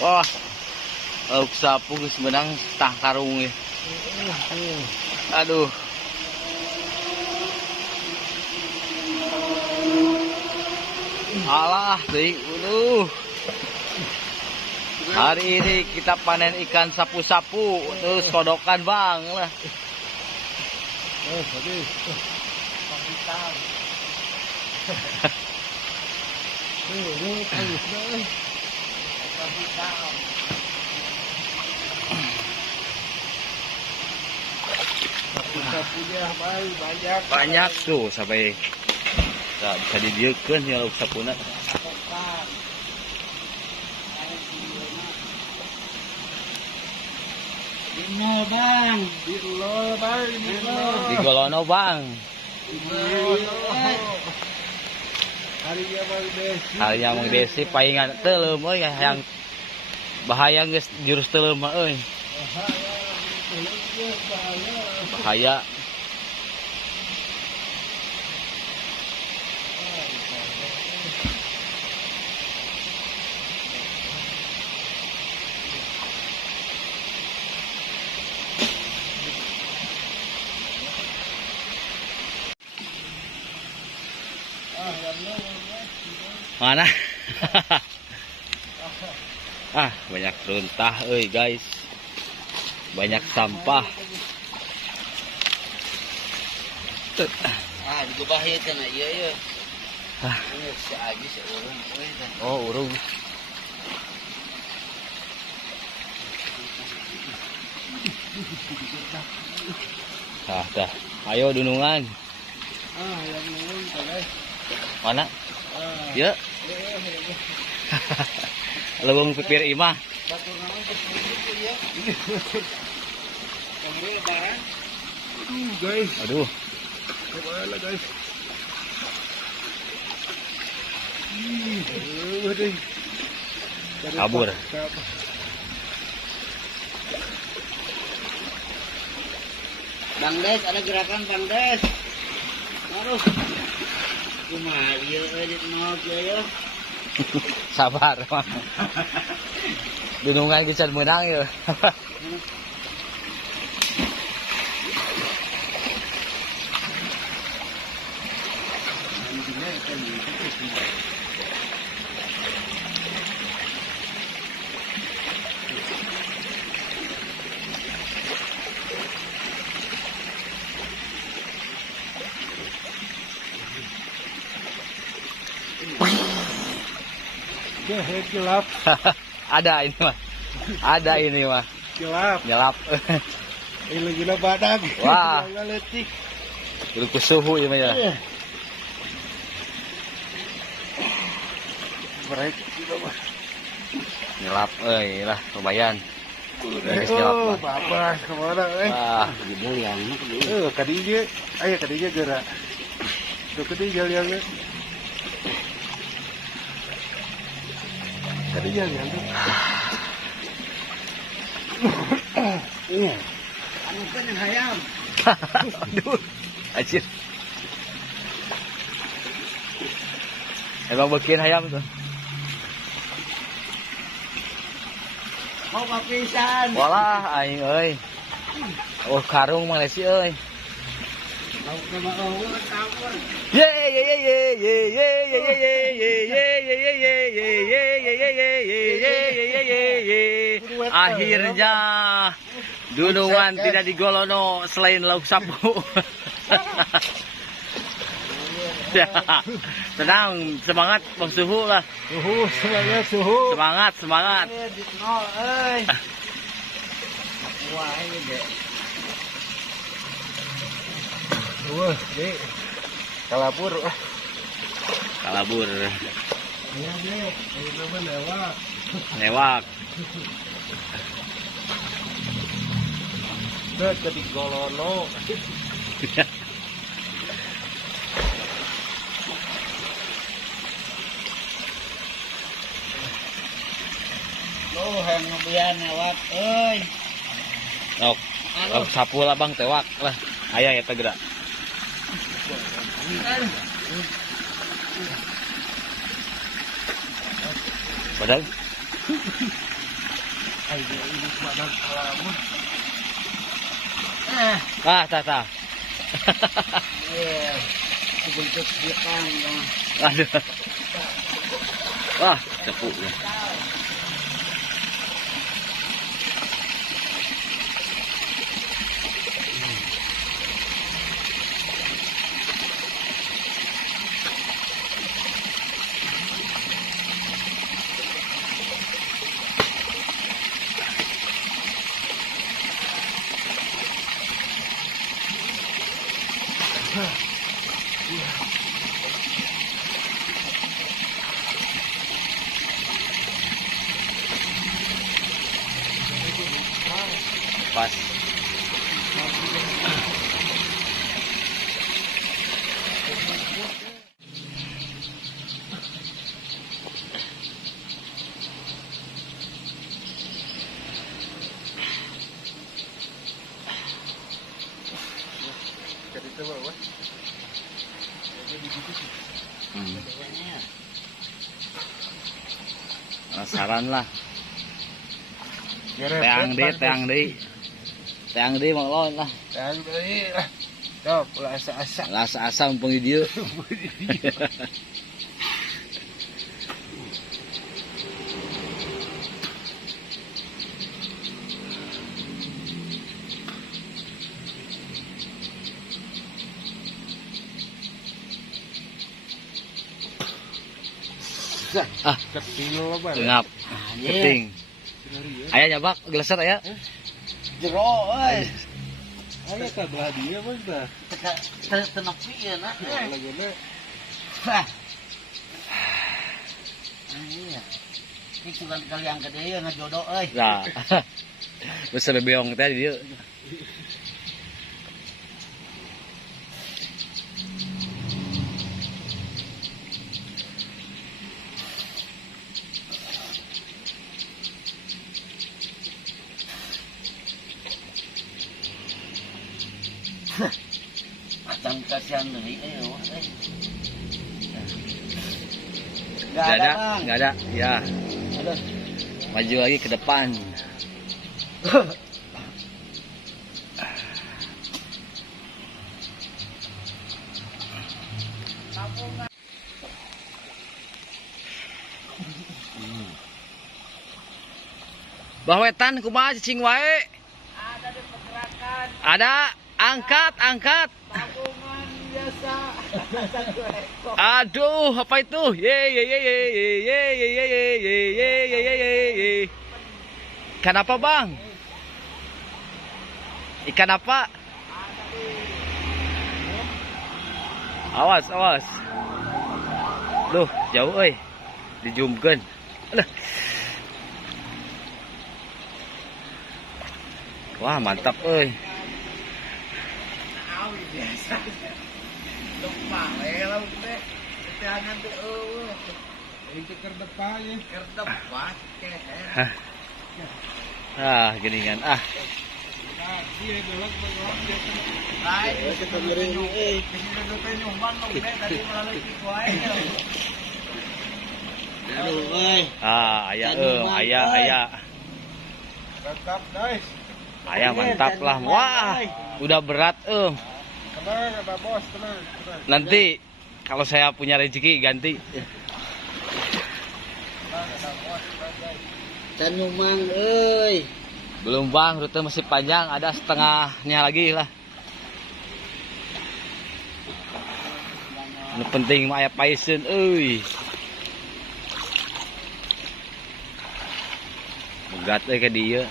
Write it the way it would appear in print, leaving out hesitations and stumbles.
Wah, lauk sapu geus menang tah karung ya. Aduh. Alah, deui. Hari ini kita panen ikan sapu-sapu, terus kodokan bang lah. Banyak tuh sampai bisa didiekeun ya lauk sapuna. Digolono bang. Hari yang Mang Desi paingan teuleum euy yang bahaya geus jurus teuleum euy. Bahaya. Mana? Banyak runtah euy guys. Banyak sampah. Digubah ieu cenah ieu ieu. Ini si Aji si urung euy. Oh, urung. Dah. Ayo dunungan. Yang nungun guys. Mana? Ya. Lewung pipir imah. Batur naon gitu ya. Kanggo lebaran. Guys. Aduh. Coba lah guys. Kabur. Bang Des, ada gerakan Bang Des. Aduh. Kumaha ieu edit mau ya. Sabar, Mang. Dunungan bisa menang ya. Gelap. Ada ini mah. Gelap. Ini gila badak. Wah. Letik. Kudu suhu ieu mah ya. Break juga mah. Nyelap euy lah lumayan. Geus nyelap mah. Babas kemana Wah, gede liangnya gede. Kadinya, aya kadinya gerak. Tuh kadinya liangnya. Kadinya liangnya. Anu kan yang hayam. aduh. Anjir. Emang bikin hayam tuh. Mau papisan. Walah aing euy. Oh karung Mang Desi euy. Mau ke mau tawon. Ye ye ye ye ye ye ye ye ye ye ye ye ye ye ye ye ye ye. Akhirnya dunungan tidak digolono selain lauk sapu. Tenang, semangat Bang Suhu lah. Suhu. Semangat. Di nol euy. Wah, ini deh. Wah, Dek. Kalabur. Kalabur. Iya, Dek. Itu mah lewat. Newak. Jadi golono. Loh, yang ngebian lewat, euy. Lauk sapu lah Bang tewak lah. Aya eta geura. Padahal Ay, ini badan alamun. tah. Sebentuk belakang. Aduh. Wah, cepuk ya. Pas. Penasaran lah. Teang di mau lawan lah. Cok, asa-asa. Asa-asa mumpung di dieu. Ngap. Keting. Aya nyabak geleser aya. Jero euy. Aya ka belah dia mah tah. Tenepi ya na. Laguna. Iya. Ini sugan kali yang gede ya ngajodoh euy. Nah. Besar bebeong teh di dieu. Macam kasihan deui euy. Enggak ada. Ya. Ada. Maju lagi ke depan. Bahwetan kumaha cicing wae? Ada di pergerakan Ada, angkat. tabungan biasa. Aduh, apa itu? Ikan apa, Bang? Ikan apa? Awas. Duh, jauh euy. Dijumkeun. Aduh. Wah, mantap euy. Awi biasa. Lupa lah teh. Jangan teh eueuh. Itu ke depan ya. Kerta pakai. Geningan. Nah, dia dolak mengelak dia. Lain. Kita ngering euy. Kita teh nyumbang dong teh tadi melalui pikuai. Aduh euy. Aya. Mantap, guys. Aya mantap lah. Wah, udah berat Tenang, kata bos, tenang. Nanti kalau saya punya rezeki ganti. Tanumang euy. Belum, Bang, rute masih panjang, ada setengahnya lagi lah. Ini penting mah aya paeseun euy. Begat euy ka dieu.